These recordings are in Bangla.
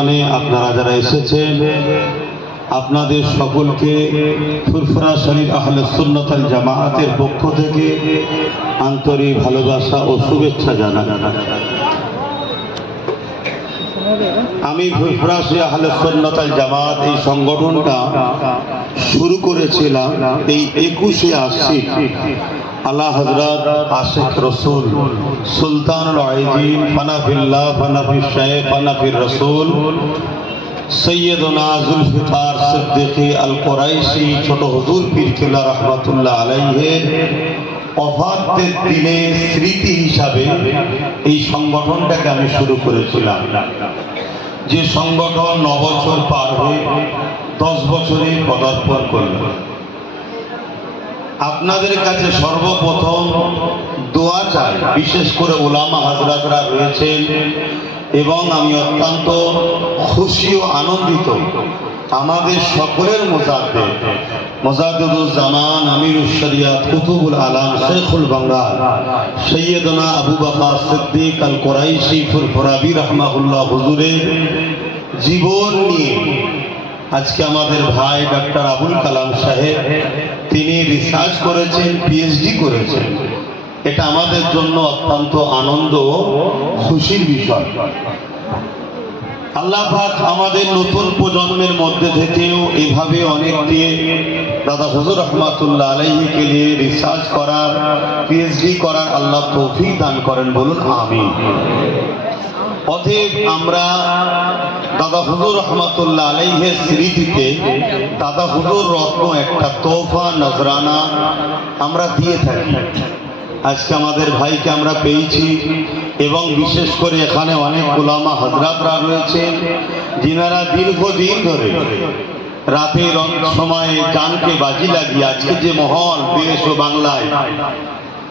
এখানে আপনারা যারা এসেছেন আপনাদের সকলকে ফুরফুরা শরীফ আহলে সুন্নাত ওয়াল জামাআতের পক্ষ থেকে আন্তরিক ভালোবাসা ও শুভেচ্ছা জানাই। আমি ফুরফুরা শরীফ আহলে সুন্নাত ওয়াল জামাআত এই সংগঠনটা শুরু করেছিলাম এই 21শে আশ্বিন আল্লাহ হযরত আশিক রাসূল সুলতানুল আইজিন ফানাফিল্লাহ ফানাফিশ শাইখ ফানাফির রাসূল সৈয়দনা জুলফিকার সিদ্দিকী আল কুরাইশি ছোট হুজুর পীর কেবলা রহমাতুল্লাহ আলাইহির ওফাতের দিনে স্মৃতি হিসাবে এই সংগঠনটাকে আমি শুরু করেছিলাম, যে সংগঠন 9 বছর পার হয়ে 10 বছরে পদার্পণ করল। আপনাদের কাছে সর্বপ্রথম দোয়া চাই, বিশেষ করে উলামা হাজরাতরা রয়েছেন এবং আমি অত্যন্ত খুশি ও আনন্দিত আমাদের সকলের মুজাদ্দিদুজ জামান আমিরুশ শরিয়াত কুতুবুল আলাম শেখুল বাংলার সৈয়দনা আবু বকর সিদ্দিক আল কুরাইশি ফুরফুরাবি রাহমাহুল্লাহ হুজুরের জীবন নিয়ে আজকে আমাদের ভাই ডক্টর আবুল কালাম সাহেব তিনি রিসার্চ করেছেন, পিএইচডি করেছেন। এটা আমাদের জন্য অত্যন্ত আনন্দ ও খুশির বিষয়। আল্লাহ পাক আমাদের নতুন প্রজন্মের মধ্যে থেকেও এভাবে অনেকটি দাদা হুজুর রহমাতুল্লাহ আলাইহিকে নিয়ে রিসার্চ করার, পিএইচডি করার আল্লাহ তৌফিক দান করেন, বলুন আমিন। অতএব আমরা দাদা হুজুর রহমাতুল্লাহ আলাইহির স্মৃতিতে দাদা হুজুর রত্ন একটা তোহফা নজরানা আমরা দিয়ে থাকি। আজকে আমাদের ভাইকে আমরা পেয়েছি এবং বিশেষ করে এখানে অনেক উলামা হযরতরা রয়েছেন যিনারা দীর্ঘদিন ধরে রাতের সময়ে জানকে বাজি লাগিয়ে আজকে যে মহল দেশ ও বাংলায়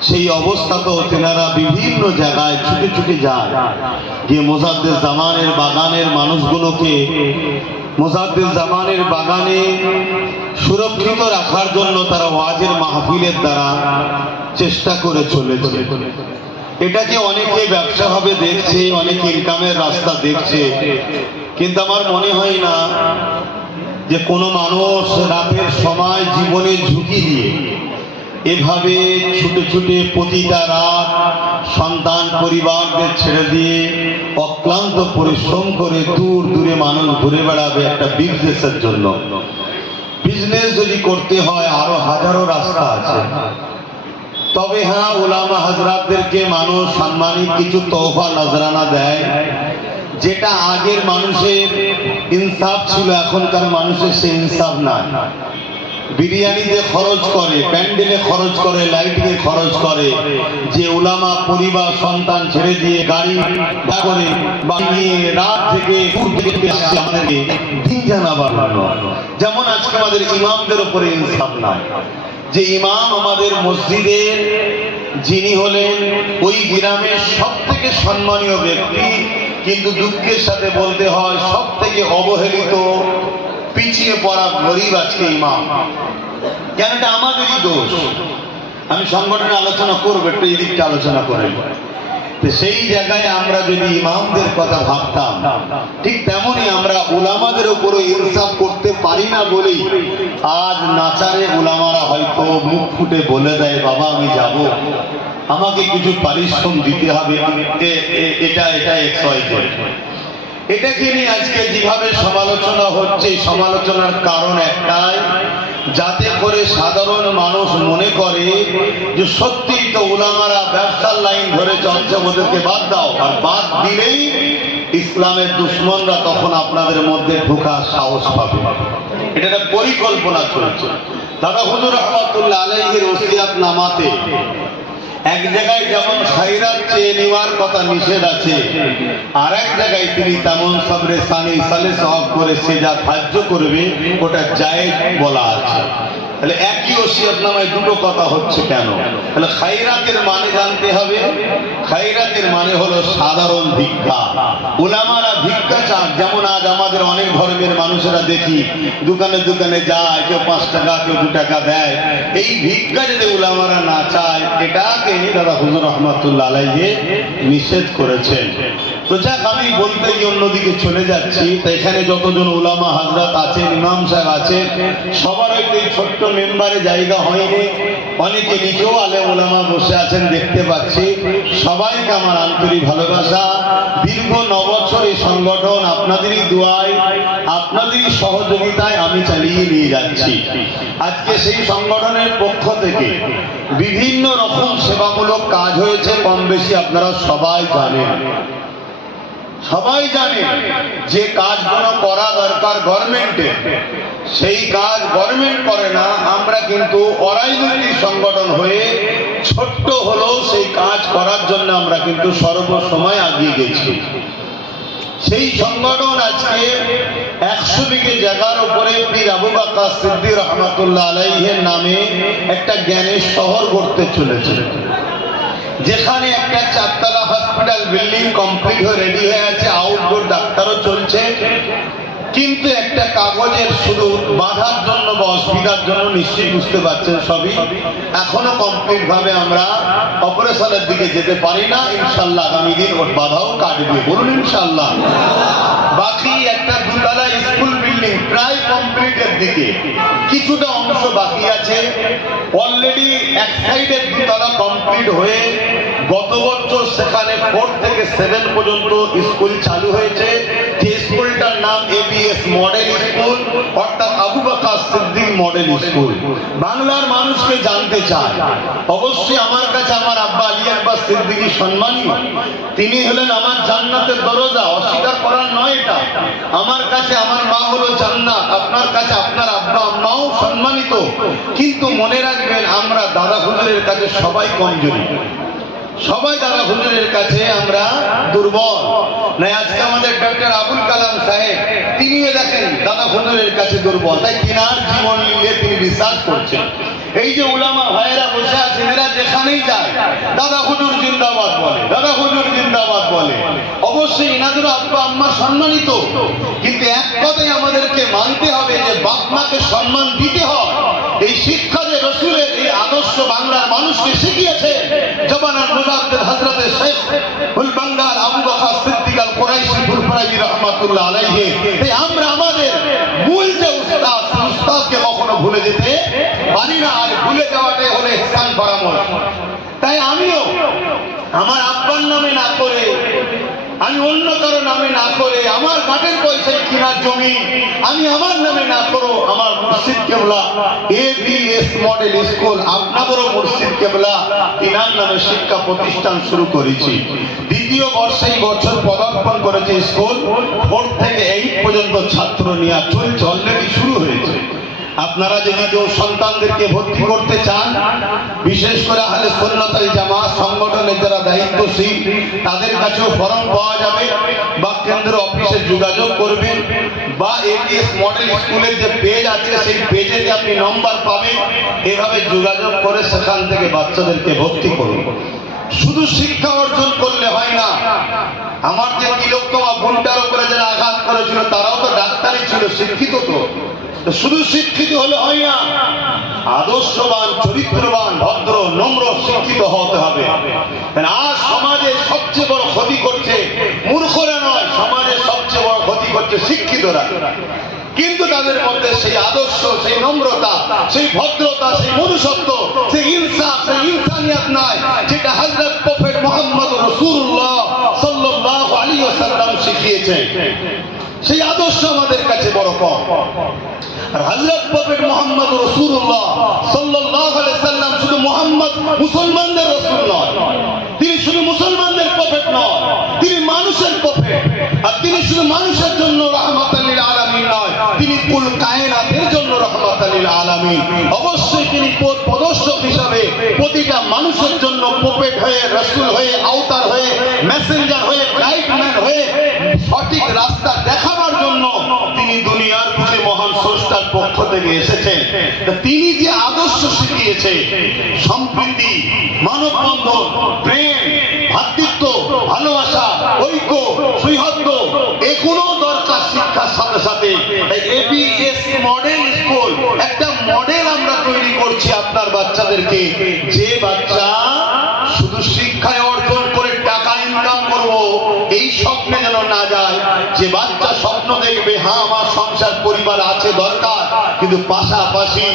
সেই অবস্থাতেও তেনারা বিভিন্ন জায়গায় ছুটে ছুটে যায়, গিয়ে মুজাদ্দিদ জামানের বাগানের মানুষগুলোকে মুজাদ্দিদ জামানের বাগানে সুরক্ষিত রাখার জন্য তারা ওয়াজের মাহফিলের দ্বারা চেষ্টা করে চলেছে। এটাকে অনেকে ব্যবসা ভাবে দেখছে, অনেকে ইনকামের রাস্তা দেখছে, কিন্তু আমার মনে হয় না যে কোনো মানুষ রাতের সময় জীবনে ঝুঁকি দিয়ে এভাবে ছুটে ছুটে প্রতিটা রাত সন্তান পরিবারদের ছেড়ে দিয়ে অক্লান্ত পরিশ্রম করে দূর দূরে মানুষ ঘুরে বেড়াবে একটা বিজনেসের জন্য। বিজনেস যদি করতে হয় আরো হাজারো রাস্তা আছে, তবে হ্যাঁ উলামা হযরতদেরকে মানুষ সম্মানিত কিছু তোহফা নজরানা দেয়, যেটা আগের মানুষের ইনসাফ ছিল, এখনকার মানুষের সেই ইনসাফ নাই। বিরিয়ানিতে খরচ করে, প্যান্ডেলে খরচ করে, লাইটিংয়ে খরচ করে, যে উলামা পরিবার সন্তান ছেড়ে দিয়ে গাড়ি করে নিয়ে রাত থেকে আমাদেরকে দিন জানাবার জন্য। যেমন আজকে আমাদের ইমামদের উপরে ইনসাফ নাই, যে ইমাম আমাদের মসজিদের যিনি হলেন ওই গ্রামের সব থেকে সম্মানীয় ব্যক্তি, কিন্তু দুঃখের সাথে বলতে হয় সব থেকে অবহেলিত পিছিয়ে পড়া গরিব আজকে ইমাম। কেন? এটা আমাদেরই দোষ। আমি সংগঠনে আলোচনা করবো, একটু এই দিকটা আলোচনা করে। সেই জায়গায় আমরা যদি ইমামদের কথা ভাবতাম, ঠিক তেমনি আমরা উলামাদের উপরও ইনসাফ করতে পারি না বলেই আজ নাচারে উলামারা হয়তো মুখ ফুটে বলে দেয়, বাবা আমি যাব, আমাকে কিছু পারিশ্রম দিতে হবে, এটা XYZ। এটাকে নিয়ে আজকে যেভাবে সমালোচনা হচ্ছে, সমালোচনার কারণ একটাই, যাতে করে সাধারণ মানুষ মনে করে যে সত্যিই তো উলামারা ব্যবসার লাইন ধরে চলছে, ওদেরকে বাদ দাও। আর বাদ দিলেই ইসলামের দুশ্মনরা তখন আপনাদের মধ্যে ঢোকার সাহস পাবে। এটা একটা পরিকল্পনা চলছে। দাদা হুজুর রহমাতুল্লাহ আলাইহির ওসিয়াত নামাতে এক জায়গায় যেমন খায়রাত চেয়ে নেওয়ার কথা নিষেধ আছে, আর এক জায়গায় তিনি তেমন সবরে সানি সালে সওয়াব করে সে যা ধার্য করবে ওটা জায়েজ বলা আছে। তাহলে একই ওসিয়তনামায় দুটো কথা হচ্ছে কেন? তাহলে খায়রাতের মানে জানতে হবে। খায়রাতের মানে হলো সাধারণ ভিক্ষা। উলামারা ভিক্ষা চান, যেমন আজ আমাদের অনেক ধর্মের মানুষেরা দেখি দোকানে দোকানে যায়, কেউ 5 টাকা কেউ 2 টাকা দেয়। এই ভিক্ষা যদি উলামারা না চায়, এটাকে দাদা হুজুর রহমাতুল্লাহ আলাইহি নিষেধ করেছেন। তো যাক, আমি বলতে গিয়ে অন্যদিকে চলে যাচ্ছি। তো এখানে যতজন উলামা হাজরাত আছেন, ইমাম সাহেব আছেন, সবার হয়তো এই ছোট্ট মেম্বারে জায়গা হয়নি, অনেকে নিচেও আলেম উলামা বসে আছেন দেখতে পাচ্ছি। সবাইকে আমার আন্তরিক ভালোবাসা। দীর্ঘ 9 বছর এই সংগঠন আপনাদেরই দোয়ায়, আপনাদেরই সহযোগিতায় আমি চালিয়ে নিয়ে যাচ্ছি। আজকে সেই সংগঠনের পক্ষ থেকে বিভিন্ন রকম সেবামূলক কাজ হয়েছে, কম বেশি আপনারা সবাই জানেন। সবাই জানে যে কাজগুলো করা দরকার গভর্নমেন্টের, সেই কাজ গভর্নমেন্ট করে না। আমরা কিন্তু অরাজনৈতিক সংগঠন হয়ে ছোট্ট হলেও সেই কাজ করার জন্য আমরা কিন্তু সর্বসময় এগিয়ে গেছি। সেই সংগঠন আজকে 100 বিঘে জায়গার উপরে পীর আবু বকর সিদ্দিক রহমাতুল্লাহ আলাইহির নামে একটা জ্ঞানের শহর গড়তে চলেছে, যেখানে একটা 4 তলা হসপিটাল বিল্ডিং কমপ্লিট হয়ে রেডি হয়ে আছে, আউটডোর ডাক্তারও চলছে। কিন্তু একটা কাগজের শুধু বাধার জন্য বা অসুবিধার জন্য, নিশ্চয়ই বুঝতে পারছেন সবই, এখনো কমপ্লিট ভাবে আমরা অপারেশনের দিকে যেতে পারি না। ইনশাল্লাহ আগামী দিন ওর বাধাও কাটবে, বলুন ইনশাল্লাহ। বাকি একটা 2 তলা স্কুল বিল্ডিং প্রায় কমপ্লিটের দিকে, কিছুটা অংশ বাকি আছে। অলরেডি এক সাইডের 2 তলা কমপ্লিট হয়ে গত বছর সেখানে 4 থেকে 7 পর্যন্ত স্কুল চালু হয়েছে। যে স্কুলটার নাম ABS মডেল স্কুল, অর্থাৎ আবু বকর সিদ্দিক মডেল স্কুল। বাংলার মানুষকে জানতে চায়, অবশ্যই আমার কাছে আমার আব্বা আলী আকবর সিদ্দিকী সম্মানীয়, তিনি হলেন আমার জান্নাতের দরজা, অস্বীকার করার নয় এটা। আমার কাছে আমার মা হলো জান্নাত, আপনার কাছে আপনার আব্বা আম্মাও সম্মানিত। কিন্তু মনে রাখবেন, আমরা দাদা হুজুরের কাছে সবাই কমজোরি, সবাই দাদা হুজুরের কাছে আমরা দুর্বল। না, আজকে আমাদের ডক্টর আবুল কালাম সাহেব, তিনিও দেখেন দাদা হুজুরের কাছে দুর্বল, তাই তিনার জীবন নিয়ে তিনি রিসার্চ করছেন। এই যে উলামা ভাইয়েরা বসে আছেন, এরা যেখানেই যায় দাদা হুজুর জিন্দাবাদ বলে, দাদা হুজুর জিন্দাবাদ বলে। অবশ্যই এনাদের আব্বা আম্মা সম্মানিত, কিন্তু এক কথাই আমাদেরকে মানতে হবে যে বাপ মাকে সম্মান দিতে হয়। এই শিক্ষা যে রসুলের এই আদর্শ বাংলার মানুষকে শিখিয়েছে জবানার মুজাদ্দিদ হযরত শেখ উল বাঙ্গাল আবু বকর সিদ্দিক আল কুরাইশি ফুরফুরাজি রাহমাতুল্লাহ আলাইহি, এই আমরা আমাদের মূল যে উস্তাদ, উস্তাদকে কখনো ভুলে যেতে পারি না। আর ভুলে যাওয়াটাই হলো ইহসান পরামর্শ। তাই আমিও আমার আব্বার নামে না করে, আমি অন্য কারো নামে না করে, আমার মাঠের পয়সায় কিনা জমি আমি আমার নামে না করো, আমার মুর্শিদ কেবলা ABS মডেল স্কুল, আপনাদেরও মুর্শিদ কেবলা, তিনার নামে শিক্ষা প্রতিষ্ঠান শুরু করেছি। দ্বিতীয় বর্ষে এই বছর পদার্পণ করেছে স্কুল। 4 থেকে 8 পর্যন্ত ছাত্র নেওয়া চলছে, অলরেডি শুরু হয়েছে। আপনারা যদি কেউ সন্তানদেরকে ভর্তি করতে চান, বিশেষ করে আহলে সুন্নাত ওয়াল জামাত সংগঠনের যারা দায়িত্বশীল, তাদের কাছেও ফর্ম পাওয়া যাবে, বা কেন্দ্র অফিসে যোগাযোগ করবেন, বা ABS মডেল স্কুলের যে পেজ আছে সেই পেজে আপনি নম্বর পাবেন। এভাবে যোগাযোগ করে সেখান থেকে বাচ্চাদেরকে ভর্তি করুন। শুধু শিক্ষা অর্জন করলে হয় না। আমার যে তিলোত্তমা বোনটার উপরে যারা আঘাত করেছিল, তারাও তো ডাক্তারই ছিল, শিক্ষিত। তো শুধু শিক্ষিত হলে হয় না, আদর্শবান, চরিত্রবান, ভদ্র, নম্র, শিক্ষিত হতে হবে। আজ সমাজে সবচেয়ে বড় ক্ষতি করছে মূর্খরা নয়, সমাজে সবচেয়ে বড় ক্ষতি করছে শিক্ষিতরা। কিন্তু তাদের মধ্যে সেই আদর্শ, সেই নম্রতা, সেই ভদ্রতা, সেই মনুষ্যত্ব, সেই ইনসাফ, সেই ইনসানিয়ত নাই, যেটা হযরত প্রফেট মুহাম্মদ রাসূলুল্লাহ সাল্লাল্লাহু আলাইহি ওয়াসাল্লাম শিখিয়েছেন। সেই আদর্শ আমাদের কাছে বড় কম। আর হযরত প্রফেট মুহাম্মদ রাসূলুল্লাহ সাল্লাল্লাহু আলাইহি ওয়াসাল্লাম শুধু মুহাম্মদ মুসলমানদের রাসূল নয়, তিনি শুধু মুসলমানদের প্রফেট নয়, তিনি মানুষের প্রফেট। আর তিনি শুধু মানুষের জন্য রাহমাতাল লিল আলামিন নয়, তিনি কুল কায়নাতের জন্য রাহমাতাল লিল আলামিন। অবশ্যই তিনি পদদর্শক হিসাবে প্রতিটা মানুষের জন্য প্রফেট হয়ে, রাসূল হয়ে, আওতার হয়ে, মেসেঞ্জার হয়ে, গাইডম্যান হয়ে সঠিক রাস্তা দেখাবার জন্য তিনি দুনিয়ার বুকে মহান স্রষ্টার পক্ষ থেকে এসেছেন। তিনি যে আদর্শ শিখিয়েছে, সম্প্রীতি, মানববন্ধন, প্রেম, ভ্রাতৃত্ব, ভালোবাসা, ঐক্য, সৌহার্দ্য, এগুলো দরকার শিক্ষার সাথে সাথে। ABS মডেল স্কুল একটা মডেল আমরা তৈরি করছি আপনার বাচ্চাদেরকে, যে বাচ্চা শুধু শিক্ষায় অর্জন করে টাকা ইনকাম করবো এই স্বপ্ন দেখবে, হ্যাঁ আমার সংসার পরিবার আছে দরকার, কিন্তু পাশাপাশি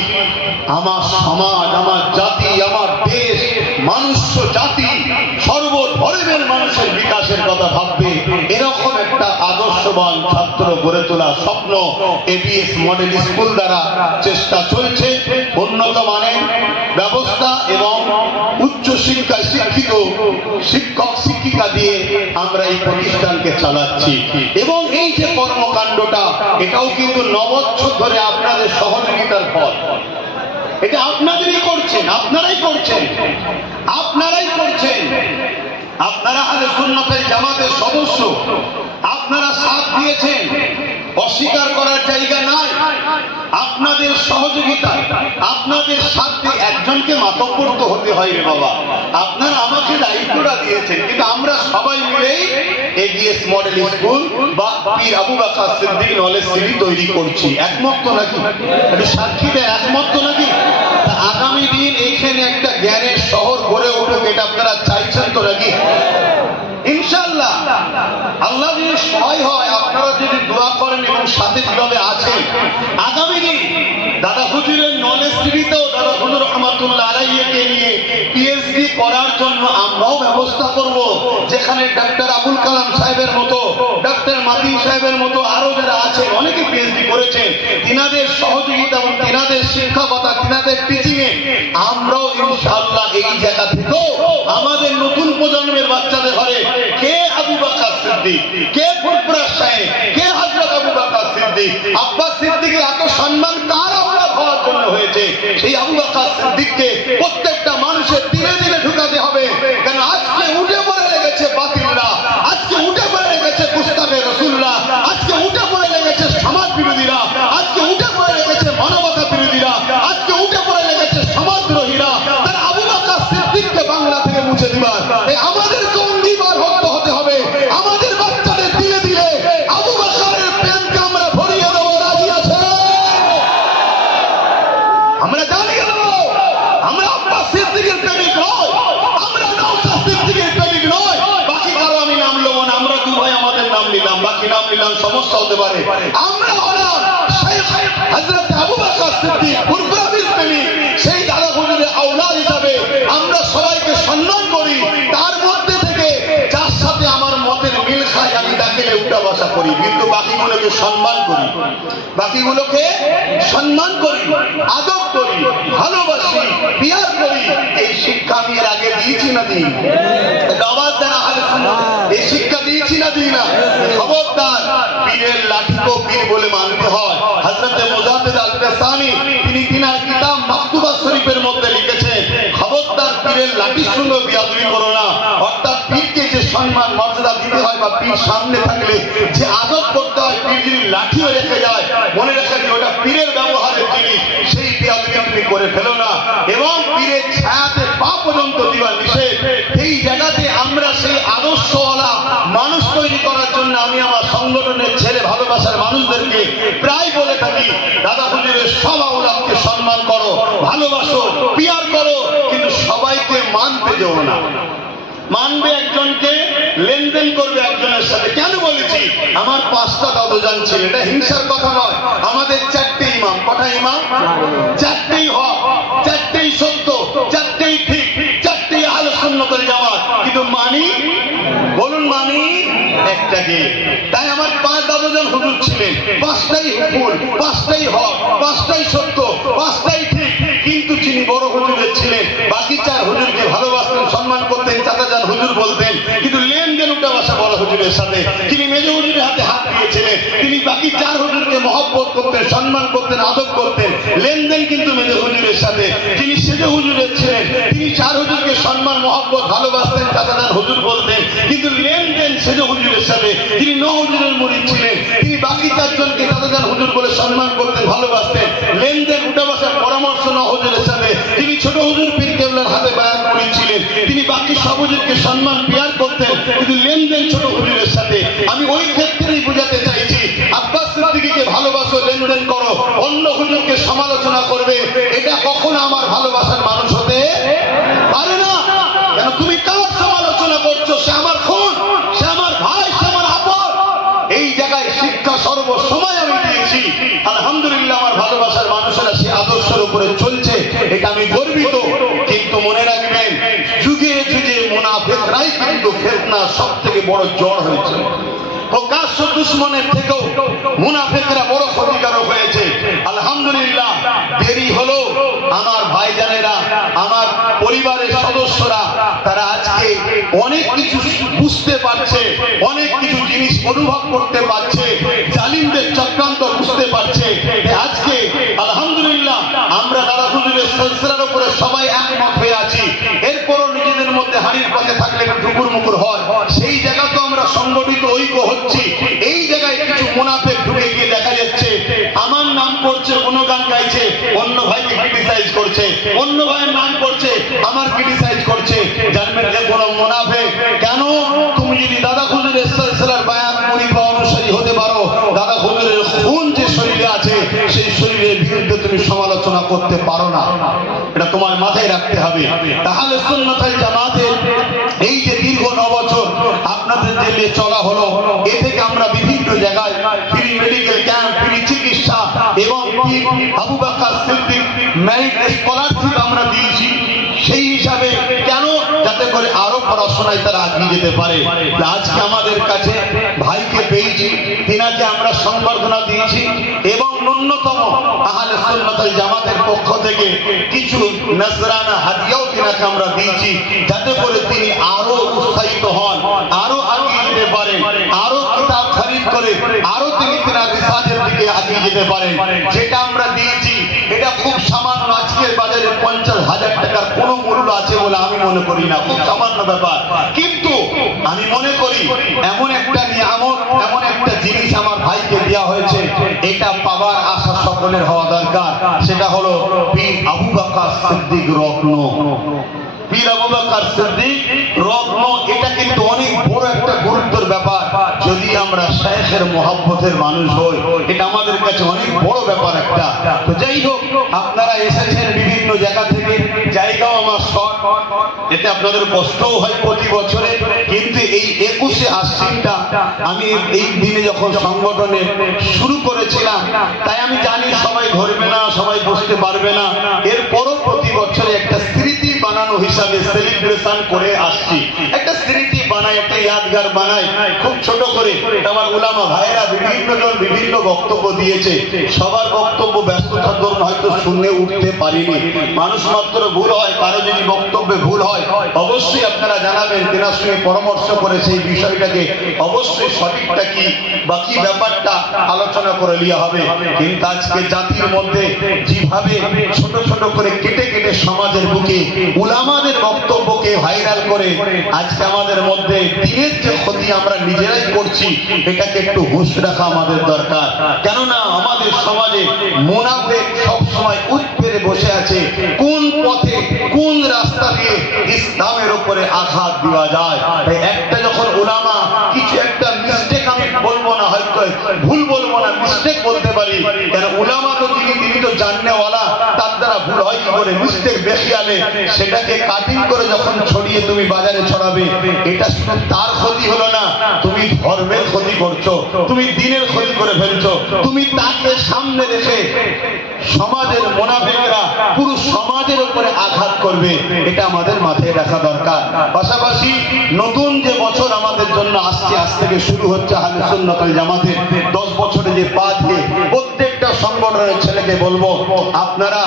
আমার সমাজ, আমার জাতি, আমার দেশ, মানুষ জাতি, সর্বধর্মের মানুষের বিকাশের কথা ভাববে, এরকম একটা আদর্শবান ছাত্র গড়ে তোলার স্বপ্ন এবিএস মডেল স্কুল দ্বারা চেষ্টা চলছে। উন্নত মানের ব্যবস্থা এবং উচ্চ শিক্ষায় শিক্ষিত শিক্ষক শিক্ষিকা দিয়ে আমরা এই প্রতিষ্ঠানকে চালাচ্ছি। এবং এই যে কর্মকাণ্ডটা, এটাও কিন্তু 9 বছর ধরে আপনাদের সহযোগিতার ফল। এটা আপনাদেরই করছেন, আপনারাই করছেন, আপনারাই করছেন। আপনারা আহলে সুন্নাতের জামাতের সদস্য, আপনারা সাথ দিয়েছেন, অস্বীকার করার জায়গা নাই। আপনাদের সহযোগিতা, আপনাদের সাথে একজনকে মাতব্বর তো হতে হয় রে বাবা। আপনারা আমাকে দায়িত্বটা দিয়েছেন, কিন্তু আমরা সবাই মিলেই এবিএস মডেল স্কুল বা পীর আবু বকর সিদ্দিক নলেজ সিটি তৈরি করছি। একমত তো নাকি? একটু সাক্ষী দেন, একমত তো নাকি? আগামী দিন এইখানে একটা জ্ঞানের শহর গড়ে উঠুক, এটা আপনারা চাইছেন তো নাকি? ইনশাআল্লাহ আল্লাহ যদি সহায় হয়, আপনারা যদি দোয়া করেন এবং সাথে যেভাবে আছেন, আগামী দিন দাদা হুজুরের নলেজ সিটিতেও দাদা হুজুর রহমাতুল্লাহ আলাইহিকে নিয়ে পিএইচডি করার জন্য আমরাও ব্যবস্থা করব। যেখানে ডাক্তার আবুল কালাম সাহেবের মতো, ডাক্তার মাতিন সাহেবের মতো আরো যারা আছেন, অনেকে পিএইচডি করেছেন, তিনাদের সহযোগিতা এবং তিনাদের শিক্ষকতা, তিনাদের টিচিং এ আমরাও ইনশাআল্লাহ এই জায়গা থেকেও আমাদের নতুন প্রজন্মের বাচ্চাদের ঘরে কে আবু বকর সিদ্দিক, কে ফুরফুরা সাহেব, কে হযরত আবু বকর সিদ্দিক, আব্বাস সিদ্দিকের এত সম্মান কার আমরা হওয়ার জন্য হয়েছে, সেই আবু বকর সিদ্দিককে প্রত্যেকটা মানুষের দিনে দিনে ঢুকাতে হবে। কারণ আজকে উঠে পড়ে লেগেছে বাতিলরা, আজকে উঠে পড়ে লেগেছে গুস্তাখে রাসূলুল্লাহ, আজকে উঠে পড়ে লেগেছে সমাজ বিরোধীরা, আজকে উঠে পড়ে লেগেছে মানবতা বিরোধীরা, আজকে উঠে পড়ে লেগেছে সমাজদ্রোহীরা। তারা আবু বকর সিদ্দিককে বাংলা থেকে মুছে দিবার আমাদেরকে অঙ্গীকার হতে হবে। আমাদের বাচ্চাদের দিলে দিলে আবু বকরের প্রেমকে আমরা ভরিয়ে দেবো, রাজি আছে? আমরা জানিয়ে দেবো আমরা আব্বাস সিদ্দিকের প্রেমিক নয়, আমরা নওশাদ সিদ্দিকের প্রেমিক নয়। বাকি কারো আমি নাম নেব না, আমরা দু ভাই আমাদের নাম নিলাম, বাকি নাম নিলাম সমস্যা হতে পারে। আমরা হলাম শেখ হযরত আবু বকর সিদ্দিক ফুরফুরাবির প্রেমিক, সেই দাদা হুজুরের আওলাদ হিসাবে আমরা সবাইকে সম্মান করি। তার মধ্যে থেকে যার সাথে আমার মতের মিল খায় আমি তাকে উঠা বসা করি, কিন্তু বাকিগুলোকে সম্মান করি, বাকিগুলোকে সম্মান করি, আদব করি, ভালোবাসি, পিয়ার করি। এই শিক্ষা আমি এর আগে দিয়েছি না দিই? আওয়াজ দেন আহলে সুন্নাত, এই শিক্ষা দিয়েছি না দিই না? খবরদার, পীরের লাঠিকেও পীর বলে মানতে হয়। হযরত মুজাদ্দিদ আল-কাসানি তিনি তিনার কিতাব মাকতুবা শরীফের মধ্যে লিখেছেন, খবরদার পীরের লাঠির সঙ্গে বিয়াদবি করো না। অর্থাৎ পীরকে যে সম্মান মর্যাদা দিতে হয় বা পীর সামনে থাকলে যে আদব করতে হয়, পীর যদি লাঠিও রেখে যায় মনে রেখে যে ওটা পীরের ব্যবহারের জিনিস, সেই বিয়াদবি আপনি করে ফেলো না। এবং পীরের ছায়াতে পা পর্যন্ত দিবা নিষেধ। এই জায়গাতে আমরা সেই আদর্শওয়ালা মানুষ তৈরি করার জন্য আমি আমার সংগঠনের ছেলে ভালোবাসার মানুষদেরকে প্রায় বলে থাকি, দাদা হুজুরের সব আওলাদকে সম্মান করো, ভালোবাসো, পিয়ার করো, কিন্তু সবাইকে মানতে যেও না। মানবে একজনকে, লেনদেন করবে একজনের সাথে। কেন বলেছি? আমার 5টা দাদুজান ছিল, এটা হিংসার কথা নয়। আমাদের 4টে ইমাম, কটা ইমাম? 4টেই হক, 4টেই সত্য, 4টেই ঠিক, 4টেই আহলে সুন্নাত ওয়াল জামাত। কিন্তু মানি, বলুন মানি একটাকে। তাই আমার 5 দাদুজান হুজুর ছিলেন, 5টাই ভুল, 5টাই হক, 5টাই সত্য, 5টাই ঠিক। কিন্তু যিনি বড় হুজুরের ছিলেন, বাকি 4 হুজুরকে ভালোবাসতেন, সম্মান করতেন, চাচাজান হুজুর বলতেন, কিন্তু লেনদেন উঠা বসা বড় হুজুরের সাথে। তিনি মেজ হুজুরের হাতে হাত দিয়েছিলেন, তিনি বাকি 4 হুজুরকে মহব্বত করতেন, সম্মান করতেন, আদব করতেন, লেনদেন কিন্তু মেজ হুজুরের সাথে। তিনি সেজ হুজুরের ছিলেন, তিনি 4 হুজুরকে সম্মান, মহব্বত, ভালোবাসতেন, চাচাজান হুজুর বলতেন, কিন্তু লেনদেন সেজ হুজুরের সাথে। তিনি 9 হুজুরের মুরিদ ছিলেন, তিনি বাকি 4 জনকে চাচাজান হুজুর বলে সম্মান করতেন, ভালোবাসতেন, লেনদেন উঠা বসার পরামর্শ 9 হুজুরের সাথে। তিনি ছোট হুজুর পীর কেবলার হাতে বায়াত করেছিলেন, তিনি বাকি সব হুজুরকে সম্মান পিয়ার করতেন, কিন্তু লেনদেন ছোট হুজুরের সাথে। আমি ওই ক্ষেত্রেই বোঝাতে চাইছি, আব্বাস সিদ্দিকীকে ভালোবাসো, লেনদেন করো, অন্য হুজুরকে সমালোচনা করবে, এটা কখনো আমার ভালোবাসার মানুষ হতে পারে না। কেন তুমি কার সমালোচনা করছো? সে আমার খুন, সে আমার ভাই, সে আমার আপন। এই জায়গায় শিক্ষা সর্ব সময় আমি দিয়েছি, আলহামদুলিল্লাহ আমার ভালোবাসার মানুষেরা সেই আদর্শের উপরে চলছে, এটা আমি গর্বিত। কিন্তু মনে রাখবেন, যুগে যুগে মুনাফিকরাই কিন্তু ফিতনার সব থেকে বড় জড় হয়েছে। প্রকাশ্য দুশ্মনের থেকেও মুনাফিকরা বড় ক্ষতিকারক হয়েছে। আলহামদুলিল্লাহ দেরি হলো, আমার ভাইজানেরা, আমার পরিবারের সদস্যরা তারা আজকে অনেক কিছু বুঝতে পারছে, অনেক কিছু জিনিস অনুভব করতে পারছে, জালিমদের চক্রান্ত বুঝতে পারছে। আজকে আলহামদুলিল্লাহ আমরা দাদা হুজুরের সিলসিলার উপরে সবাই একমত হয়ে আছি। এরপরও নিজেদের মধ্যে হাড়ির পাশে থাকলে টুকুর মুকুর হয়, সেই জায়গা তো আমরা সংগঠিত ঐক্য হচ্ছি। এই জায়গায় কিছু মুনাফিক ঢুকে গিয়ে দেখা যাচ্ছে আমার নাম করছে, কোনো গান গাইছে, অন্য ভাইকে ক্রিটিসাইজ করছে, অন্য ভাইয়ের নাম করছে, আমার ক্রিটিসাইজ করছে। জানবেন যে কোনো মুনাফিক। কেন? তুমি যদি দাদা হুজুরের সিলসিলার বায়াত মুরিদ বা অনুসারী হতে পারো, দাদা হুজুরের খুন যে শরীরে আছে সেই শরীরের বিরুদ্ধে তুমি সমালোচনা করতে পারো না। এটা তোমার মাথায় রাখতে হবে। তাহলে সুন্নাত ওয়াল জামাতের এই যে দীর্ঘ 9 বছর আপনাদের জেলে চলা হলো, এ থেকে আমরা বিভিন্ন জায়গায় ফ্রি মেডিকেল ক্যাম্প, ফ্রি চিকিৎসা এবং আবু বকর সিদ্দিক মেরিট স্কলারশিপ আমরা দিয়েছি। সেই হিসাবে কেন? যাতে করে আরো পড়াশোনায় তারা এগিয়ে যেতে পারে। আজকে আমাদের কাছে ভাইকে পেয়েছি, তিনাকে আমরা সংবর্ধনা দিয়েছি এবং ন্যূনতম আহলে সুন্নাত ওয়াল জামাতের পক্ষ থেকে কিছু নজরানা হাদিয়াও তিনাকে আমরা দিয়েছি, যাতে করে তিনি আরো উৎসাহিত হন, আরো এগিয়ে যেতে পারেন, আরো কিতাব খরিদ করে আরো তিনি তিনার রিসার্চের দিকে এগিয়ে যেতে পারেন। যেটা আমরা দিয়েছি এটা খুব সামান্য, আজকের বাজারে 50,000 টাকার কোনো মূল্য আছে বলে আমি মনে করি না, খুব সামান্য ব্যাপার। কিন্তু আমি মনে করি এমন একটা নিয়ামত, এমন একটা জিনিস আমার ভাইকে দেওয়া হয়েছে, এটা পাবার আশা সকলের হওয়া দরকার। সেটা হলো পীর আবু বকর সিদ্দিক রত্ন। পীর আবু বকর সিদ্দিক রত্ন, এটা কিন্তু অনেক বড় একটা গুরুত্বের ব্যাপার। যদি আমরা শায়েখের মহব্বতের মানুষ হই, এটা আমাদের কাছে অনেক বড় ব্যাপার একটা। তো যাই হোক, আপনারা এসেছেন বিভিন্ন জায়গা থেকে, জায়গাও আমার শর্ট, এতে আপনাদের কষ্টও হয় প্রতি বছরে। কিন্তু এই 21শে আশ্বিনটা আমি এই দিনে যখন সংগঠনে শুরু করেছিলাম, তাই আমি জানি সবাই ধরবে না, সবাই বুঝতে পারবে না। এরপরও প্রতি বছরে একটা স্মৃতি বানানো হিসাবে সেলিব্রেশন করে আসছি, একটা স্মৃতি বানাই, একটা ইয়াদগার বানাই খুব ছোট করে। আমার উলামা ভাইরা বিভিন্ন জন বিভিন্ন বক্তব্য দিয়েছে, সবার বক্তব্য ব্যস্ততার দরুন হয়তো শুনে উঠতে পারিনি। মানুষ মাত্র ভুল হয়, কারো যদি বক্তব্যে ভুল হয় অবশ্যই আপনারা জানাবেন, তেনার সঙ্গে পরামর্শ করে সেই বিষয়টাকে অবশ্যই সঠিকটা কি বা কি ব্যাপারটা আলোচনা করে নেওয়া হবে। কিন্তু আজকে জাতির মধ্যে যেভাবে ছোট ছোট করে কেটে কেটে সমাজের বুকে উলামাদের বক্তব্যকে ভাইরাল করে আজকে আমাদের মধ্যে দিনের যে ক্ষতি আমরা নিজেরাই করছি, এটাকে একটু হুঁশ রাখা আমাদের দরকার। কেননা আমাদের সমাজে মুনাফিক সবসময় উৎপেরে বসে আছে, কোন পথে কোন রাস্তা দিয়ে ইসলামের উপরে আঘাত দেওয়া যায়। তাই একটা যখন উলামা কিছু একটা মিস্টেক, আমি বলবো না, হয়তো ভুল বলবো না, মিস্টেক বলতে পারি, কেন উলামা তো তিনি তো জাননেওয়ালা, তার দ্বারা ভুল হয় কি করে, মিস্টেক বেশিয়ালে সেটাকে কাটিং করে যখন ছড়িয়ে তুমি বাজারে ছড়াবে, এটা শুধু তার ক্ষতি হলো না, তুমি ধর্মের ক্ষতি করছো, তুমি দিনের ক্ষতি করে ফেলছো। তুমি তাকে সামনে রেখে সমাজের মুনাফিকরা পুরো সমাজের উপরে আঘাত করবে, এটা আমাদের মাথায় রাখা দরকার। পাশাপাশি নতুন যে বছর আমাদের জন্য আসছে, আজ থেকে শুরু হচ্ছে আহলে সুন্নাত ওয়াল জামাতের 10 বছরে যে পা দিয়ে, প্রত্যেকটা সংগঠনের ছেলেকে বলবো, আপনারা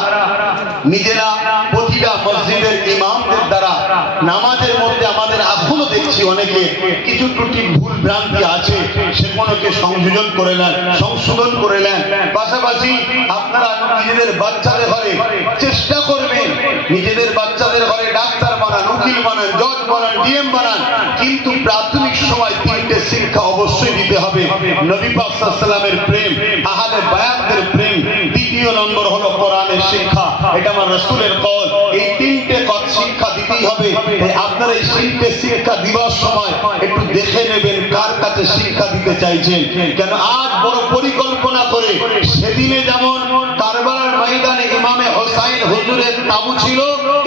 নিজেরা প্রতিটা মসজিদের ইমামদের দ্বারা নামাজের মধ্যে আমাদের এখনো দেখছি অনেকে কিছু ত্রুটি ভুল ভ্রান্তি আছে, সেগুলোকে সংযোজন করে নেন, সংশোধন করে নেন। পাশাপাশি আপনারা নিজেদের বাচ্চাদের ঘরে চেষ্টা করবেন, নিজেদের বাচ্চাদের ঘরে ডাক্তার বানান, উকিল বানান, জজ বানান, ডিএম বানান, কিন্তু প্রাথমিক সময় 3টে শিক্ষা অবশ্যই দিতে হবে। নবী পাক সাল্লাল্লাহু আলাইহি ওয়াসাল্লামের প্রেম, আহলে বায়াতদের প্রেম, দ্বিতীয় নম্বর হলো কোরআনের শিক্ষা, এটা আমার রাসূলের কওল। এই 3টে শিক্ষা দিতেই হবে। আপনারা এই 3টে শিক্ষা দিবার সময় একটু দেখে নেবেন কার কাছে শিক্ষা দিতে চাইছেন। কেন আজ বড় পরিকল্পনা করে, সেদিনে যেমন কারবালার ময়দানে ইমামে হোসাইন হুজুরের তাবু ছিল,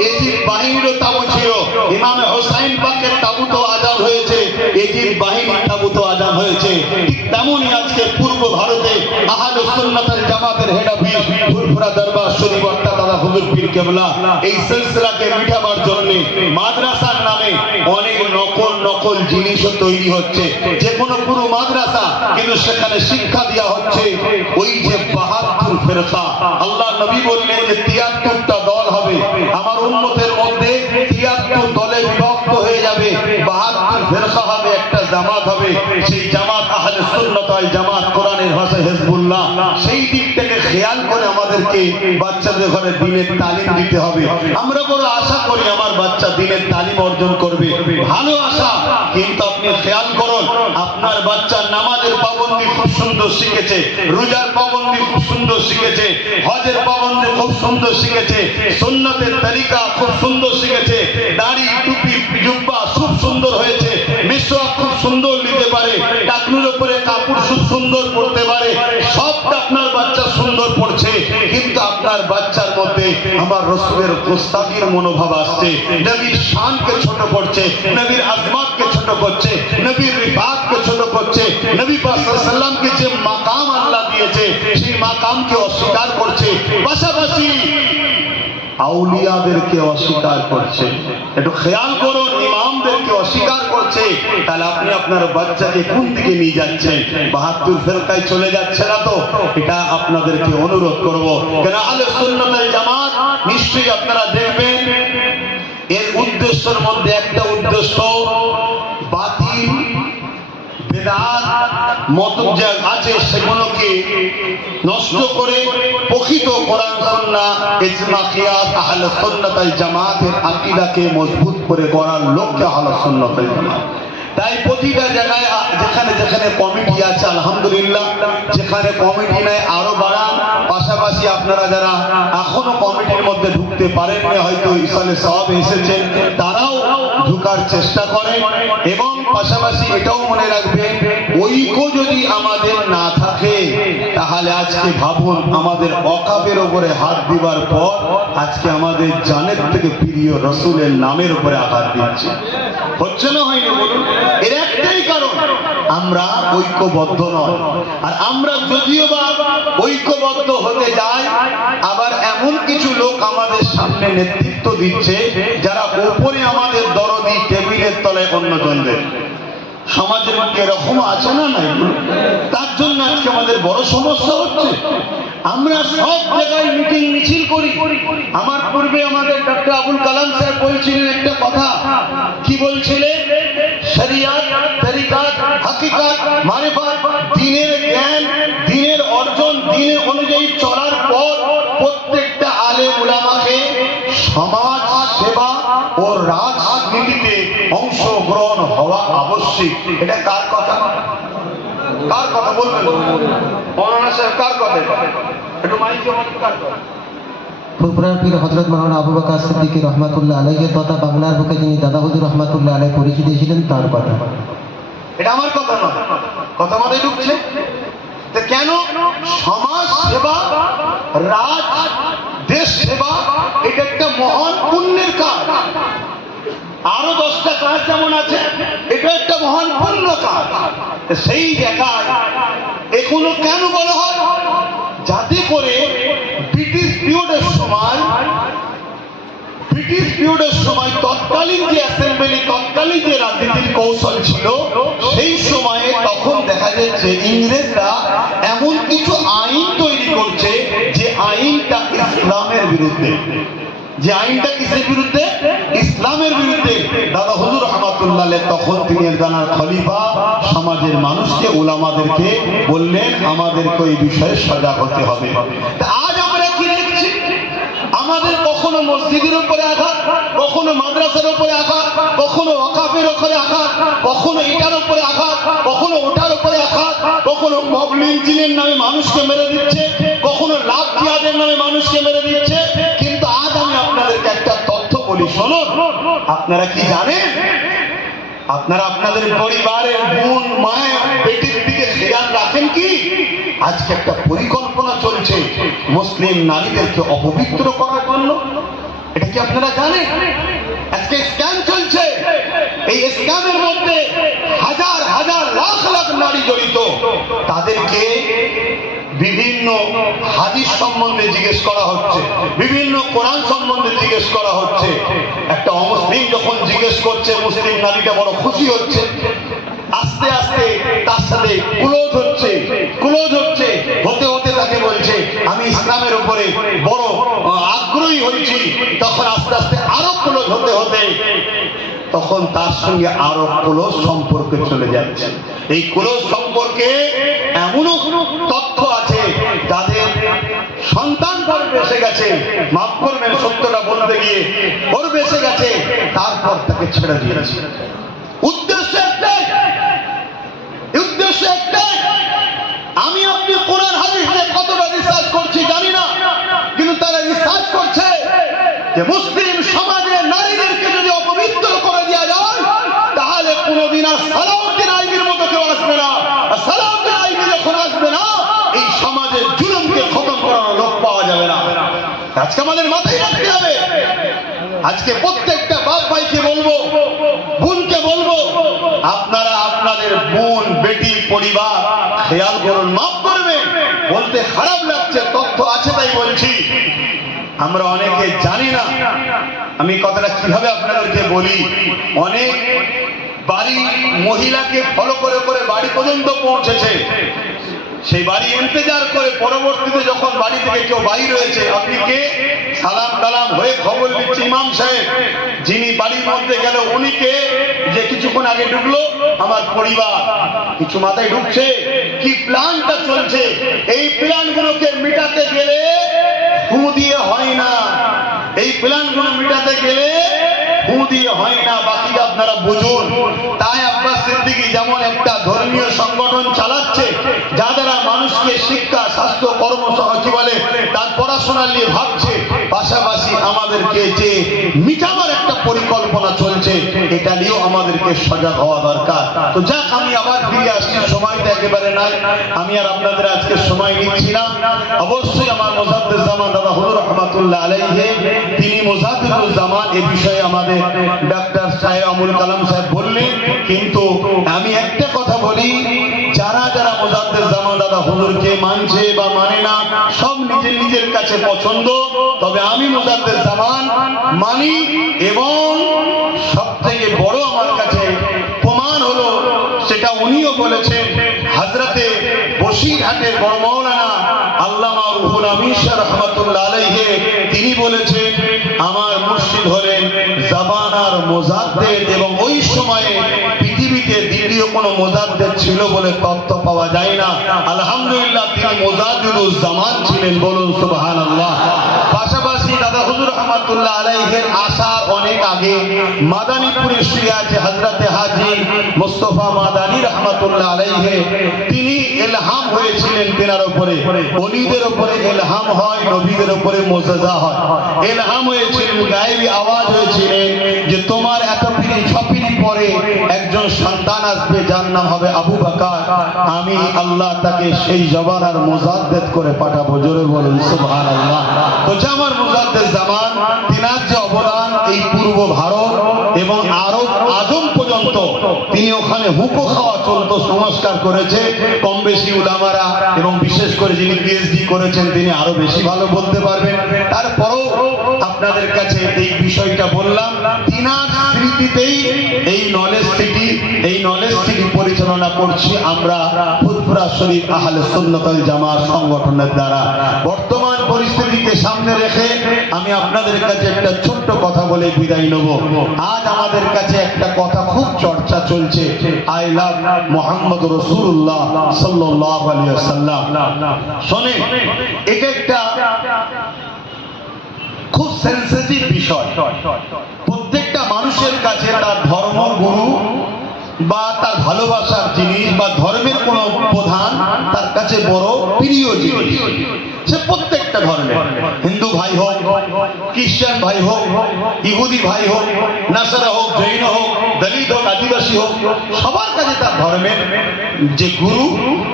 এজিদ বাহিনীরও তাবু ছিল, ইমামে হোসাইন পাকের তাবু তো আজাদ হয়েছে, এজিদ বাহিনী তাবুত আজান হয়েছে, ঠিক তেমনই আজকে পূর্ব ভারতে আহলে সুন্নাত ওয়াল জামাতের হেড অফিস ফুরফুরা দরবার শরীফ অর্থাৎ দাদা হুজুর পীর কেবলা এই সিলসিলাকে মিটাবার জন্য মাদ্রাসার নামে অনেক নকল জিনিসও তৈরি হচ্ছে। যে কোনো পুরো মাদ্রাসা কিন্তু সেখানে শিক্ষা দেওয়া হচ্ছে ওই যে ৭২ ফেরকা। আল্লাহ নবী বললেন যে ৭৩টা দল হবে, আমার উম্মতের মধ্যে ৭৩ দলে বিভক্ত হয়ে যাবে, ৭২ ফেরকা হবে, একটা জামাত হবে। সেই জামাত আহলে সুন্নাত ওয়াল জামাত, কোরআনের ভাষায় হিজবুল্লাহ। সেই দিক থেকে খেয়াল করে আমাদেরকে বাচ্চাদের ঘরে দ্বীনের তালিম দিতে হবে। আমরা বড় আশা করি আমার বাচ্চা দ্বীনের তালিম অর্জন করবে, ভালো আশা, কিন্তু আপনি খেয়াল করুন আপনার বাচ্চা নামাজের পাবন্দি খুব সুন্দর শিখেছে, রোজার পাবন্দি খুব সুন্দর শিখেছে, হজের পাবন্দি খুব সুন্দর শিখেছে, সুন্নতের তরিকা খুব সুন্দর শিখেছে, দাড়ি টুপি জুব্বা খুব সুন্দর হয়েছে, মিসওয়াক খুব সুন্দর নিতে পারে, টাকনুর উপরে কাপড় খুব সুন্দর পরতে পারে, সবটা আপনার বাচ্চা সুন্দর পড়ছে, কিন্তু আপনার বাচ্চার মধ্যে আমার রাসূলের গোস্তাখির মনোভাব আসছে, নবীর শানকে ছোট করছে, নবীর আজমাতকে ছোট করছে, নবীর রিফাতকে ছোট করছে, নবী পাক সাল্লাল্লাহু আলাইহি ওয়াসাল্লামকে যে মাকাম আল্লাহ দিয়েছে সেই মাকামকে অস্বীকার করছে, পাশাপাশি আউলিয়াদেরকে অস্বীকার করছে। একটু খেয়াল করুন, ইমামদেরকে অস্বীকার করছে। তাহলে আপনি আপনার বাচ্চাকে কোন দিকে নিয়ে যাচ্ছেন? ৭২ ফেরকায় চলে যাচ্ছে না তো? এটা আপনাদেরকে অনুরোধ করব, কেন আহলে সুন্নাত ওয়াল জামাত নিশ্চয়ই আপনারা দেখবেন এর উদ্দেশ্যের মধ্যে একটা উদ্দেশ্য বাতিল বেদাত মত যা আছে সেগুলোকে নষ্ট করে প্রকৃত কোরআন সুন্নাহ ইজমা কিয়াস আহলে সুন্নাত ওয়াল জামাতের আকীদাকে মজবুত করে গড়ার লক্ষ্যে আহলে সুন্নাত ওয়াল জামাত। তাই প্রতিটা জায়গায় যেখানে যেখানে কমিটি আছে আলহামদুলিল্লাহ, যেখানে কমিটি নাই আরো বাড়ান। পাশাপাশি আপনারা যারা এখনো কমিটির মধ্যে ঢুকতে পারেননি, হয়তো ইসালে সওয়াব এসেছেন, তারাও ঢুকার চেষ্টা করেন। এবং পাশাপাশি এটাও মনে রাখবেন, ঐক্য যদি আমাদের না থাকে তাহলে আজকে ভাবুন আমাদের ওয়াকাফের উপরে হাত দিবার পর আজকে আমাদের জানের থেকে প্রিয় রাসূলের নামের উপরে আঘাত দিচ্ছে। হচ্ছে না, হয়নি বলুন? এর একটাই কারণ, আমরা ঐক্যবদ্ধ নয়। আর আমরা যদিও বা ঐক্যবদ্ধ হতে যাই, আবার এমন কিছু লোক আমাদের সামনে নেতৃত্ব দিচ্ছে যারা উপরে আমাদের দরদি, টেবিলের তলায় অন্যজনদের। সমাজের মধ্যে এরকম আছে না নাই? তার জন্য আজকে আমাদের বড় সমস্যা হচ্ছে। আমরা সব জায়গায় মিটিং মিছিল করি। আমার পূর্বে আমাদের ডক্টর আবুল কালাম সাহেব বলছিলেন একটা কথা, কি বলছিলেন? শরিয়াত, তরিকাত, হাকিকাত, মারিফাত, দ্বীনের জ্ঞান, দ্বীনের অর্জন, দ্বীনের অনুযায়ী চলার পর প্রত্যেকটা আলেম উলামাকে সমাজ সেবা ও রাজনীতিতে অংশগ্রহণ হওয়া আবশ্যক। এটা কার কথা? কার কথা বলবেন? মৌলানা সাহেব কার কথা? একটু মাইকে বলুন কার কথা? ফুরফুরার পীর হযরত মাওলানা আবু বকর সিদ্দিকী রহমাতুল্লাহ আলাইহি তথা বাংলার বুকে যিনি দাদা হুজুর রহমাতুল্লাহ আলাইহি পরিচিত ছিলেন তার কথা। এটা আমার কথা নয়, কথা মাথায় ঢুকছে? কেন? সমাজ সেবা, রাজ দেশ সেবা এটা একটা মহান পুণ্যের কাজ। আরো 10টা কাজ যেমন আছে, এটা একটা মহান পুণ্য কাজ। সেই জায়গায় এগুলো কেন বলা হয়? যাতে করে ব্রিটিশ পিরিয়ডের সময় তৎকালীন যে অ্যাসেম্বলি, তৎকালীন যে রাজনীতির কৌশল ছিল, সেই সময়ে তখন দেখা যাচ্ছে ইংরেজরা এমন কিছু আইন তৈরি করছে যে আইনটা ইসলামের বিরুদ্ধে। যে আইনটা কিসের বিরুদ্ধে? ইসলামের বিরুদ্ধে। দাদা হুজুর রহমাতুল্লাহ আলাইহি তখন তিনি একজনের খলিফা, সমাজের মানুষকে, উলামাদেরকে বললেন আমাদেরকে এই বিষয়ে সজাগ হতে হবে। আজ আমরা কি দেখছি? আমাদের কখনো মসজিদের উপরে আঘাত, কখনো মাদ্রাসার উপরে আঘাত, কখনো ওয়াকাফের উপরে আঘাত, কখনো এটার উপরে আঘাত, কখনো ওটার উপরে আঘাত, কখনো মব লিঞ্চিংয়ের নামে মানুষকে মেরে দিচ্ছে, কখনো লাভ জিহাদের নামে মানুষকে মেরে দিচ্ছে। কিন্তু আজ আমি আপনাদেরকে একটা তথ্য বলি, শুনুন। আপনারা কি জানেন? আপনারা আপনাদের পরিবারের বোন, মায়ের, বেটির দিকে খেয়াল রাখেন কি? আজকে একটা পরিকল্পনা চলছে মুসলিম নারীদেরকে অপবিত্র করার জন্য। এটা কি আপনারা জানেন? আজকে স্ক্যাম চলছে, এই স্ক্যামের মধ্যে হাজার হাজার লাখ লাখ নারী জড়িত। তাদেরকে বিভিন্ন হাদিস সম্বন্ধে জিজ্ঞেস করা হচ্ছে, বিভিন্ন কোরআন সম্বন্ধে জিজ্ঞেস করা হচ্ছে। একটা অমুসলিম যখন জিজ্ঞেস করছে, মুসলিম নারীটা বড় খুশি হচ্ছে। আস্তে আস্তে তার সাথে ক্লোজ হচ্ছে, হতে হতে তাকে বলছে আমি ইসলামের উপরে বড় আগ্রহী হয়েছি। তখন আস্তে আস্তে আরো ক্লোজ হতে হতে তখন তার সঙ্গে আরো ক্লোজ সম্পর্কে চলে যাচ্ছে। এই ক্লোজ সম্পর্কে এমনও তথ্য আছে যাদের সন্তান গর্ভে এসে গেছে, মাফ করবেন সত্যটা বলতে গিয়ে, গর্ভে এসে গেছে, তারপর তাকে ছেড়ে দিয়েছে। উদ্দেশ্য একটাই, আমি আপনি কোরআন হাদিস নিয়ে কতটা রিসার্চ করছি জানি না, কিন্তু তারা রিসার্চ করছে যে মুসলিম সমাজে নারীদেরকে যদি অপবিত্র করে দেওয়া যায়, তাহলে কোনোদিন আর সালাউদ্দিন আইবির মতো কেউ আসবে না। আর সালাউদ্দিন আইবি যখন আসবে না, এই সমাজের জুলুমকে খতম করার লোক পাওয়া যাবে না। আজকে আমাদের মাথায় রাখতে হবে। আজকে প্রত্যেকটা বাপ ভাইকে বলবো, বোনকে বলবো, আপনারা আপনাদের বোন বেটি পরিবার খেয়াল করুন। মাফ করবেন, বলতে খারাপ লাগছে, তথ্য আছে তাই বলছি। আমরা অনেকে জানি না। আমি কথাটা কিভাবে আপনাদেরকে বলি, অনেক বাড়ি মহিলাকে ফলো করে করে বাড়ি পর্যন্ত পৌঁছেছে। সেই বাড়ি ইন্তজার করে পরবর্তীতে যখন বাড়ি থেকে কেউ বাইর হয়েছে, আপনি কে, সালাম কালাম হয়ে খবর দিচ্ছে ইমাম সাহেব, যিনি বাড়ির মধ্যে গেল উনি কে, যে কিছুক্ষণ আগে ঢুকলো, আমার পরিবার। কিছু মাথায় ঢুকছে কি প্ল্যানটা চলছে। এই প্ল্যানগুলোকে মিটাতে গেলে ফু দিয়ে হয় না, এই প্ল্যানগুলো মিটাতে গেলে ফু দিয়ে হয় না। বাকিটা আপনারা বুঝুন। তাই আব্বাস সিদ্দিকী যেমন একটা ধর্মীয় সংগঠন চালাচ্ছে, যা দ্বারা মানুষকে শিক্ষা, স্বাস্থ্য, কর্ম কি বলে তার পড়াশোনা নিয়ে ভাবছে, পাশাপাশি আমাদেরকে যে মিটাবার একটা পরিকল্পনা চলছে, এটা নিয়েও আমাদেরকে সজাগ হওয়া দরকার। তো যাক, আমি আবার ফিরে আসছি, সময়টা একেবারে নাই, আমি আর আপনাদের আজকে সময় নিচ্ছি না। অবশ্যই আমার মুজাদ্দিদ জামান দাদা হুজুর রহমাতুল্লাহ আলাইহি, তিনি মুজাদ্দিদুল জামান, এই বিষয়ে আমাদের ডাক্তার সাহেব আমুল কালাম সাহেব বললেন। কিন্তু আমি একটা কথা বলি, যারা যারা মুজাদ্দিদ জামান দাদা হুজুরকে মানছে বা মানে না, সব নিজের নিজের কাছে পছন্দ। তবে আমি মুজাদ্দিদ জামান মানি, এবং সবথেকে বড় আমার কাছে প্রমাণ হলো, সেটা উনিও বলেছেন, হযরতে বসিরহাটের বড় মাওলানা আল্লামা রুহুল আমিন শাহ রহমাতুল্লাহ আলাইহি, তিনি বলেছেন আমার মুর্শিদ হলেন জামানার মুজাদ্দিদ, এবং ওই সময়ে পৃথিবীতে দ্বিতীয় কোনো মুজাদ্দিদ ছিল বলে তথ্য পাওয়া যায় না। আলহামদুলিল্লাহ, তিনি মুজাদ্দিদুল জামান ছিলেন, বলুন সুবহানাল্লাহ। পাশাপাশি দাদা হুজুর রহমাতুল্লাহ আলাইহির আসার অনেক আগে মাদানীপুরে শুয়ে আছে হযরতে হাজী মুস্তাফা মাদানী রহমাতুল্লাহ আলাইহি, তিনি ইলহাম হয়েছিলেন তেনার উপরে। ওলিদের উপরে ইলহাম হয়, নবীদের উপরে মুজিজা হয়। ইলহাম হয়েছিলেন, গায়েবী আওয়াজ হয়েছিলেন যে তোমার এত পিড়ি ছপিড়ি পরে একজন সন্তান আসবে, যার নাম হবে আবু বকর। আমি আল্লাহ তাকে সেই জবানার মুজাদ্দিদ করে পাঠাবো, জোরে বলুন সুবহানাল্লাহ। তো যে আমার মুজাদ্দিদ জামান, তিনার যে অবদান এই পূর্ব ভারত এবং আরব আজম পর্যন্ত, তিনি ওখানে হুকো খাওয়া চলতো, সংস্কার করেছে কম বেশি উলামারা, এবং বিশেষ করে যিনি পিএইচডি করেছেন তিনি আরো বেশি ভালো বলতে পারবেন। তারপরেও আপনাদের কাছে এই বিষয়টা বললাম, তিনার স্মৃতিতেই এই নলেজ সিটি পরিচালনা করছি আমরা ফুরফুরা শরীফ আহলে সুন্নাত ওয়াল জামাত সংগঠনের দ্বারা। বর্তমান পরিস্থিতিকে সামনে রেখে আমি আপনাদের কাছে একটা ছোট্ট কথা বলে বিদায় নেব। আজ আমাদের কাছে একটা কথা খুব চর্চা চলছে, আই লাভ মুহাম্মদ রাসূলুল্লাহ সাল্লাল্লাহু আলাইহি ওয়াসাল্লাম। শুনে, এটা একটা খুব সেনসিটিভ বিষয়। প্রত্যেকটা মানুষের কাছে তার ধর্মগুরু বা তার ভালোবাসার জিনিস বা ধর্মের কোন প্রধান তার কাছে বড় প্রিয় জিনিস। সে প্রত্যেকটা ধর্মের, হিন্দু ভাই হোক, খ্রিস্টান ভাই হোক, ইহুদি ভাই হোক, নাসারা হোক, জৈন হোক, দলিত হোক, আদিবাসী হোক, সবার কাছে তার ধর্মের যে গুরু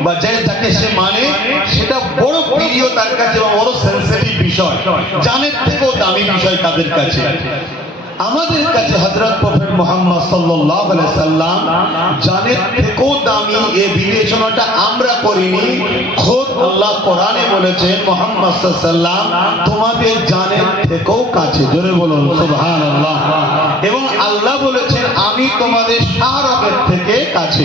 বা যাকে সে মানে, সেটা বড় প্রিয় তার কাছে, বড় সেনসিটিভ বিষয়, জানের থেকেও দামি বিষয় তাদের কাছে। আমাদের কাছে হযরত প্রফেট মুহাম্মদ সাল্লাল্লাহু আলাইহি সাল্লাম জানের থেকেও দামি এই বিবেচনাটা আমরা করিনি। খোদ আল্লাহ কোরআনে বলেছেন মুহাম্মদ সাল্লাল্লাহু আলাইহি সাল্লাম তোমাদের জানের থেকেও কাছে, জোরে বলুন সুবহানাল্লাহ। এবং আল্লাহ বলেছেন আমি তোমাদের শাহরগের থেকে কাছে।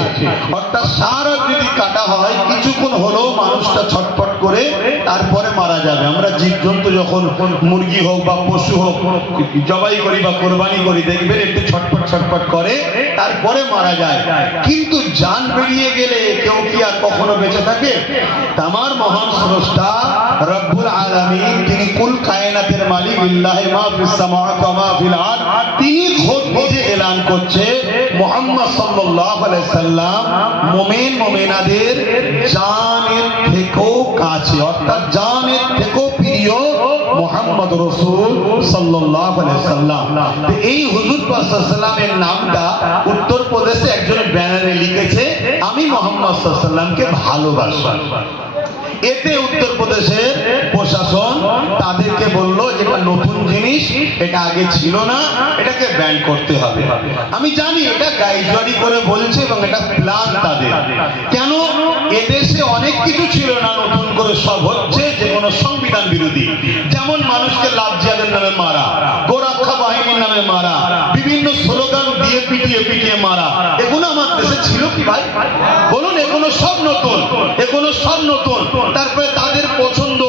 অর্থাৎ শাহরগ যদি কাটা হয় কিছুক্ষণ হলেও মানুষটা ছটফট করে তারপরে মারা যাবে। আমরা জীবজন্তু যখন মুরগি হোক বা পশু হোক জবাই করি বা কোরবানি করি দেখবেন একটু ছটফট ছটফট করে তারপরে মারা যায়। কিন্তু জান বেরিয়ে গেলে কেউ কি আর কখনো বেঁচে থাকে? তামার মহান স্রষ্টা রব্বুল আলামিন, তিনি কুল কায়নাতের মালিক, লিল্লাহি মা ফিস সামাওয়াতি ওয়া মা ফিল আরদ, তিনি খোদ নিজে এলান করছে মুহাম্মদ সাল্লাল্লাহু আলাইহি সাল্লাম মুমিন মুমিনাদের জানের থেকেও কাছে, অর্থাৎ জানের থেকেও প্রিয় মুহাম্মদ রাসূল সাল্লাল্লাহু আলাইহি সাল্লাম। এই হুজুর পাক সাল্লাল্লাহু আলাইহি সাল্লামের নামটা উত্তরপ্রদেশে একজন ব্যানারে লিখেছে আমি মুহাম্মদ সাল্লাল্লাহু আলাইহি সাল্লামকে ভালোবাসি। এতে উত্তরপ্রদেশের প্রশাসন তাদেরকে বললো যেটা নতুন জিনিস, এটা আগে ছিল না, এটাকে ব্যান করতে হবে। আমি জানি এটা গাইজওয়ারি করে বলছে এবং এটা প্ল্যান তাদের। কেন? এদেশে অনেক কিছু ছিল না, নতুন করে সব হচ্ছে, যে কোনো সংবিধান বিরোধী। যেমন মানুষকে লাভ জিহাদের নামে মারা, গোরক্ষা বাহিনীর নামে মারা, বিভিন্ন স্লোগান দিয়ে পিটিয়ে পিটিয়ে মারা, এগুলো আমার দেশে ছিল কি ভাই? বলুন, এগুলো সব নতুন, এগুলো সব নতুন। তারপরে তাদের পছন্দ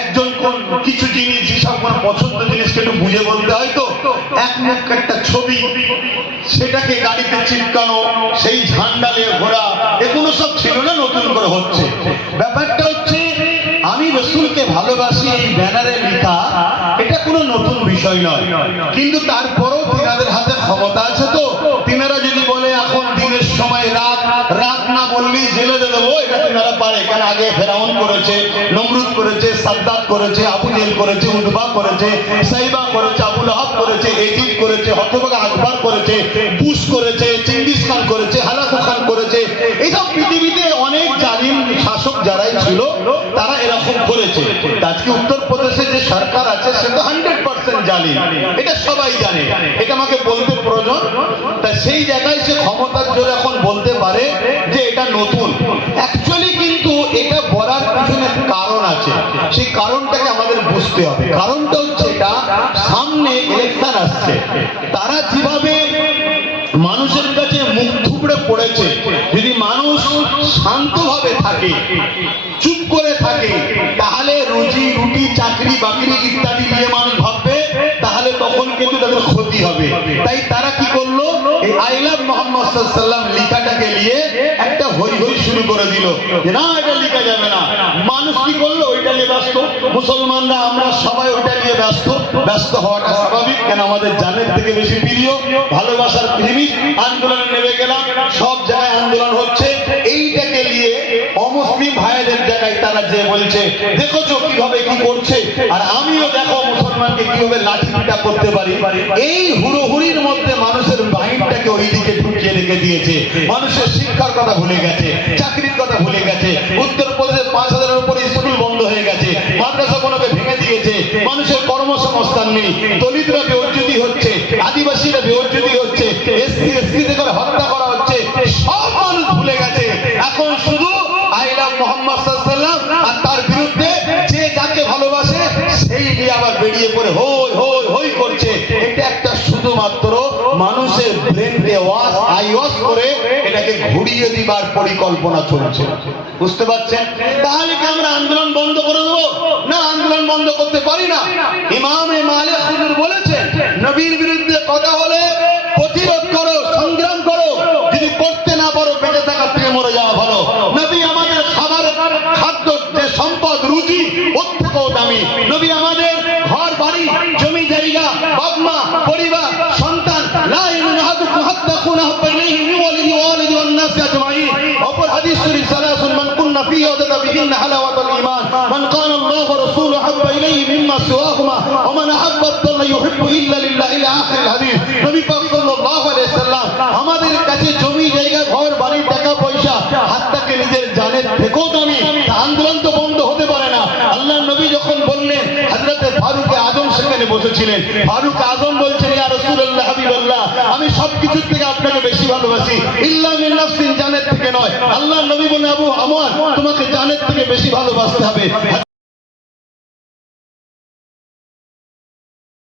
একজন কোন কিছু জিনিস, যেসব কোন পছন্দ জিনিসকে একটু বুঝে বলতে হয় তো, এক মুখ একটা ছবি, সেটাকে গাড়িতে চিপকানো, সেই ঝান্ডালে ঘোরা, এগুলো সব ছিল না, নতুন করে হচ্ছে। ব্যাপারটা হচ্ছে আমি রসুলকে ভালোবাসি এই ব্যানারে লেখা, এটা কোনো নতুন বিষয় নয়। কিন্তু তারপরেও তিনাদের হাতে ক্ষমতা আছে তো, তিনারা যদি বলে এখন দিনের সময় রাত, রাত না বললেই জেলে দেবো, এটা তিনারা পারে। কেন? আগে ফেরাউন করেছে, নমরুদ করেছে, সাদ্দাত করেছে, আবু জেহেল করেছে, উতবা করেছে, সাইবা করেছে, আবু লাহাব করেছে, এজিদ করেছে, হতভাগা আকবর করেছে, বুশ করেছে, চেঙ্গিস খান করেছে, হালাকু খান করেছে। এইসব পৃথিবীতে অনেক জালিম শাসক যারাই ছিল তারা এরকম করেছে। আজকে উত্তরপ্রদেশে যে সরকার আছে সে তো 100% জালিম, এটা সবাই জানে, এটা আমাকে বলতে প্রয়োজন। তা সেই জায়গায় সে ক্ষমতার জোরে এখন বলতে পারে যে এটা নতুন। অ্যাকচুয়ালি কিন্তু এটা বলার পিছনে কারণ আছে, সেই কারণটাকে আমাদের বুঝতে হবে। কারণটা হচ্ছে এটা, সামনে ইলেকশন আসছে, তারা যেভাবে মানুষের কাছে মুখ থুবড়ে পড়েছে, যদি মানুষ শান্তভাবে থাকে, চুপ করে থাকে, তাহলে রুজি রুটি চাকরি বাকরি ইত্যাদি নিয়ে মানুষ ভাববে, তাহলে তখন কিন্তু তাদের ক্ষতি হবে। তাই তারা কি করলো, এই আই লাভ মুহাম্মদ সাল্লাল্লাহু আলাইহি সাল্লাম লেখাটাকে নিয়ে একটা হই হই শুরু করে দিল যে না, এটা লেখা যাবে না। মানুষ কি করলো, ওইটা নিয়ে ব্যস্ত। মুসলমানরা আমরা সবাই ওইটা নিয়ে ব্যস্ত। ব্যস্ত হওয়াটা স্বাভাবিক, কেন আমাদের জানের থেকে বেশি প্রিয়, ভালোবাসার প্রেমিক। আন্দোলনে নেমে গেলাম, সব জায়গায় আন্দোলন হচ্ছে, এইটাকে নিয়ে অমুসলিম ভাইদের জায়গায় তারা যে বলছে দেখোছো কিভাবে কি করছে, আর আমিও দেখো মুসলমানকে কিভাবে লাঠি পিটা করতে পারি। এই হুড়োহুড়ির মধ্যে মানুষের মাইন্ডটাকে ওই দিকে ঢুকিয়ে রেখে দিয়েছে। মানুষের শিক্ষার কথা ভুলে গেছে, চাকরির কথা ভুলে গেছে। উত্তরপ্রদেশে 5,000-এর উপরে স্কুল বন্ধ হয়ে গেছে, মাদ্রাসাগুলোকে ভেঙে দিয়েছে, মানুষের কর্মসংস্থান নেই, দলিতরা বেউজ্জতি হচ্ছে, আদিবাসীরা বেউজ্জতি হচ্ছে, এসসি করে হত্যা করা হচ্ছে। সব মানুষ ভুলে গেছে, এখন শুধু আই লাভ মুহাম্মদ সাল্লাল্লাহু আলাইহি সাল্লাম, আর তার বিরুদ্ধে যে যাকে ভালোবাসে সেই নিয়ে আবার বেরিয়ে পড়ে হই হই হই করছে। এটা একটা শুধুমাত্র মানুষের ব্রেনকে ওয়াশ করে এটাকে ঘুরিয়ে দিবার পরিকল্পনা চলছে। বুঝতে পারছেন? তাহলে কি আমরা আন্দোলন বন্ধ করে দেবো? না, আন্দোলন বন্ধ করতে পারি না। ইমামে মালিক হুজুর বলেছেন, নবীর বিরুদ্ধে কথা হলে প্রতিরোধ করো, সংগ্রাম করো, যদি করতে না পারো বেঁচে থাকার থেকে মরে যাওয়া ভালো। নবী আমাদের খাদ্য যে সম্পদ রুজি ওর থেকেও দামি। নবী আমাদের ঘর বাড়ি জমি জায়গা বাপ মা পরিবার সন্তান, লা ইয়ামিনু আহাদুকুম হাত্তা ইয়াকুনা হাব্বা ইলাইহি মিন ওয়ালিদি ওয়ান নাসি আজমাইন। অপর হাদিস শরীফ সালাসুন মান কুননা ফিহি ওয়াজাদা বিহিন্না হালাওয়াতাল ঈমান মান কানা আল্লাহু ওয়া রাসূলুহু হাব্বা ইলাইহি মিম্মা সিওয়াহুমা ওয়া মান আহাব্বা আল্লাহ ইউহিব্বু ইল্লা লিল্লাহি ইলা আখিরিল হাদিস। নবী পাক সাল্লাল্লাহু আলাইহি সাল্লাম আমাদের কাছে জমি জায়গা ঘর বাড়ি টাকা পয়সা হাত্তাকে নিজের জানের থেকেও দামি। আন্দোলন তো বন্ধ হতে পারে না। আল্লাহর নবী যখন বললেন, হযরতে ফারুক আযম সেখানে বসেছিলেন। ফারুক আজম বলছেন, ইয়া রাসূলুল্লাহ হাবিবাল্লাহ, আমি সবকিছুর থেকে আপনাকে বেশি ভালোবাসি, ইল্লা মিন নাফসিন, জানের থেকে নয়। আল্লাহর নবী বলেন, আবু আমর, তোমাকে জানের থেকে বেশি ভালোবাসতে হবে।